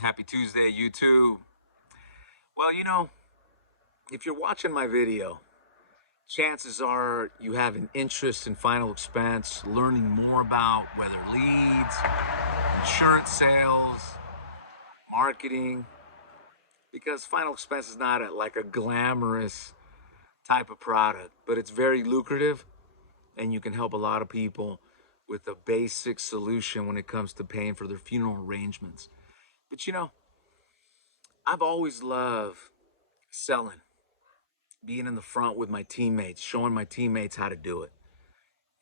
Happy Tuesday, YouTube. Well, if you're watching my video, chances are you have an interest in final expense, learning more about whether leads, insurance sales, marketing, because final expense is not like a glamorous type of product, but it's very lucrative and you can help a lot of people with a basic solution when it comes to paying for their funeral arrangements. But I've always loved selling, being in the front with my teammates, showing my teammates how to do it.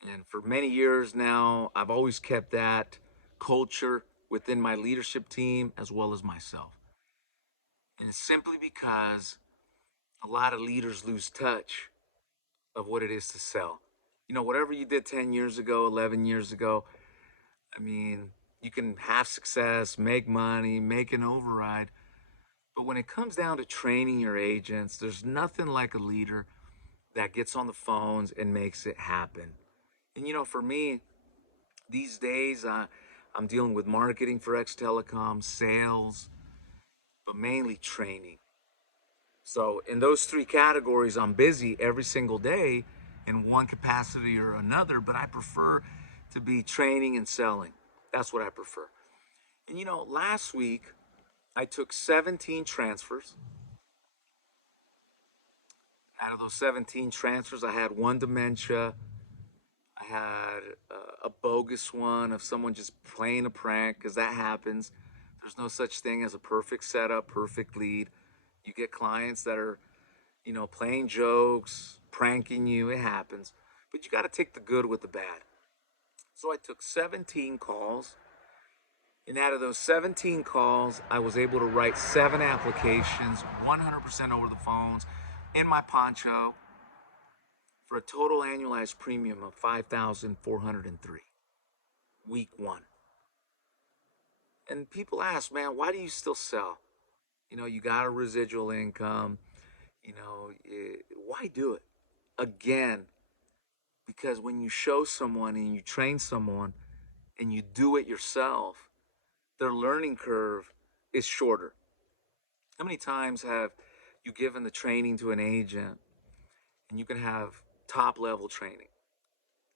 And for many years now, I've always kept that culture within my leadership team as well as myself. And it's simply because a lot of leaders lose touch of what it is to sell. Whatever you did 10 years ago, 11 years ago, you can have success, make money, make an override. But when it comes down to training your agents, there's nothing like a leader that gets on the phones and makes it happen. And for me, these days, I'm dealing with marketing for X Telecom, sales, but mainly training. So in those three categories, I'm busy every single day in one capacity or another, but I prefer to be training and selling. That's what I prefer. And last week, I took 17 transfers. Out of those 17 transfers, I had one dementia. I had a bogus one of someone just playing a prank, because that happens. There's no such thing as a perfect setup, perfect lead. You get clients that are, playing jokes, pranking you. It happens. But you got to take the good with the bad. So I took 17 calls. And out of those 17 calls, I was able to write 7 applications, 100% over the phones, in my poncho, for a total annualized premium of $5,403, week one. And people ask, man, why do you still sell? You got a residual income. Why do it? Again, because when you show someone and you train someone and you do it yourself, their learning curve is shorter. How many times have you given the training to an agent, and you can have top level training?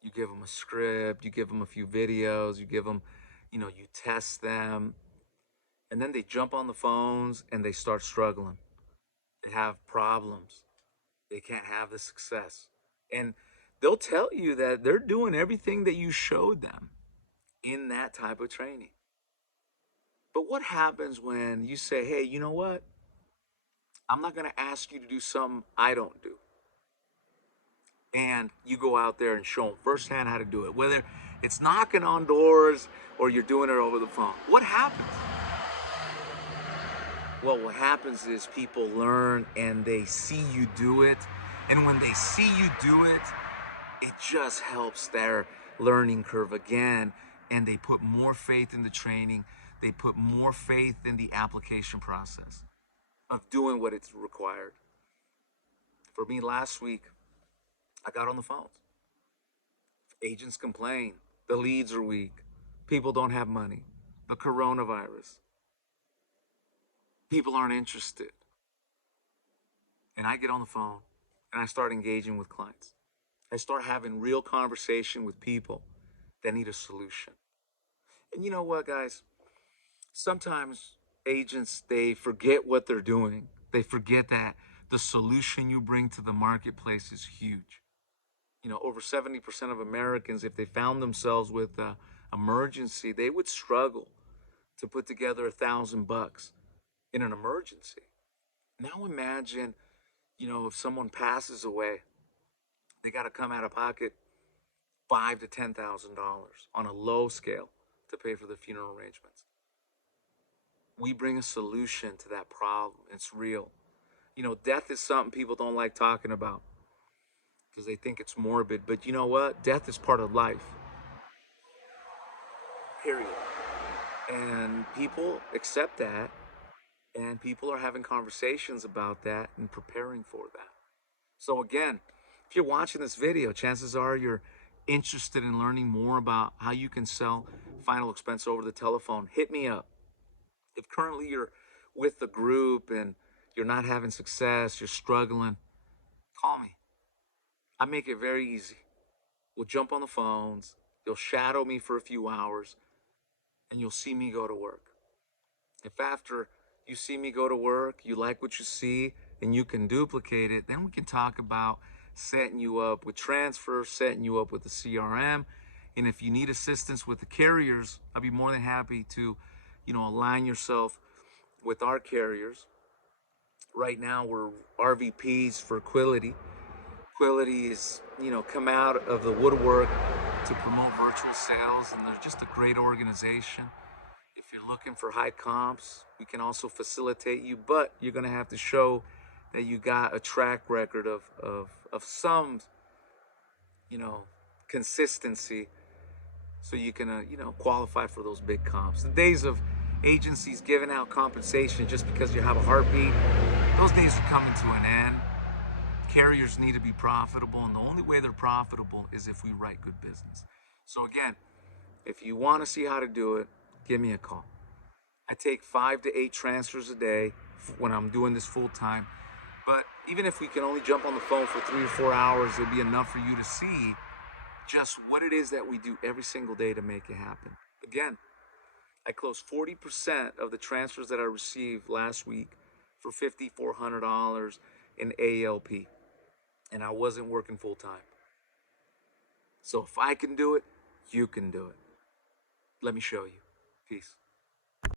You give them a script, you give them a few videos, you give them, you test them, and then they jump on the phones and they start struggling. They have problems. They can't have the success. And they'll tell you that they're doing everything that you showed them in that type of training. But what happens when you say, hey, you know what? I'm not going to ask you to do something I don't do. And you go out there and show them firsthand how to do it, whether it's knocking on doors or you're doing it over the phone. What happens? Well, what happens is people learn and they see you do it. And when they see you do it, it just helps their learning curve again. And they put more faith in the training. They put more faith in the application process of doing what it's required. For me, last week, I got on the phones. Agents complain. The leads are weak. People don't have money. The coronavirus. People aren't interested. And I get on the phone and I start engaging with clients. I start having real conversation with people that need a solution. And you know what, guys? Sometimes agents, they forget what they're doing. They forget that the solution you bring to the marketplace is huge. Over 70% of Americans, if they found themselves with an emergency, they would struggle to put together $1,000 in an emergency. Now imagine, if someone passes away, they got to come out of pocket $5,000 to $10,000 on a low scale to pay for the funeral arrangements. We bring a solution to that problem. It's real. Death is something people don't like talking about because they think it's morbid. But you know what? Death is part of life. Period. And people accept that. And people are having conversations about that and preparing for that. So again, if you're watching this video, chances are you're interested in learning more about how you can sell final expense over the telephone. Hit me up. If currently you're with the group and you're not having success, you're struggling, call me. I make it very easy. We'll jump on the phones, you'll shadow me for a few hours, and you'll see me go to work. If after you see me go to work, you like what you see and you can duplicate it, then we can talk about setting you up with transfer, setting you up with the CRM. And if you need assistance with the carriers, I'll be more than happy to, align yourself with our carriers. Right now, we're RVPs for Quility. Quility is, come out of the woodwork to promote virtual sales, and they're just a great organization. If you're looking for high comps, we can also facilitate you, but you're going to have to show that you got a track record of some, consistency, so you can, qualify for those big comps. The days of agencies giving out compensation just because you have a heartbeat, those days are coming to an end. Carriers need to be profitable, and the only way they're profitable is if we write good business. So again, if you want to see how to do it, give me a call. I take 5 to 8 transfers a day when I'm doing this full time. But even if we can only jump on the phone for 3 or 4 hours, it'll be enough for you to see just what it is that we do every single day to make it happen. Again, I closed 40% of the transfers that I received last week for $5,400 in ALP. And I wasn't working full time. So if I can do it, you can do it. Let me show you. Peace.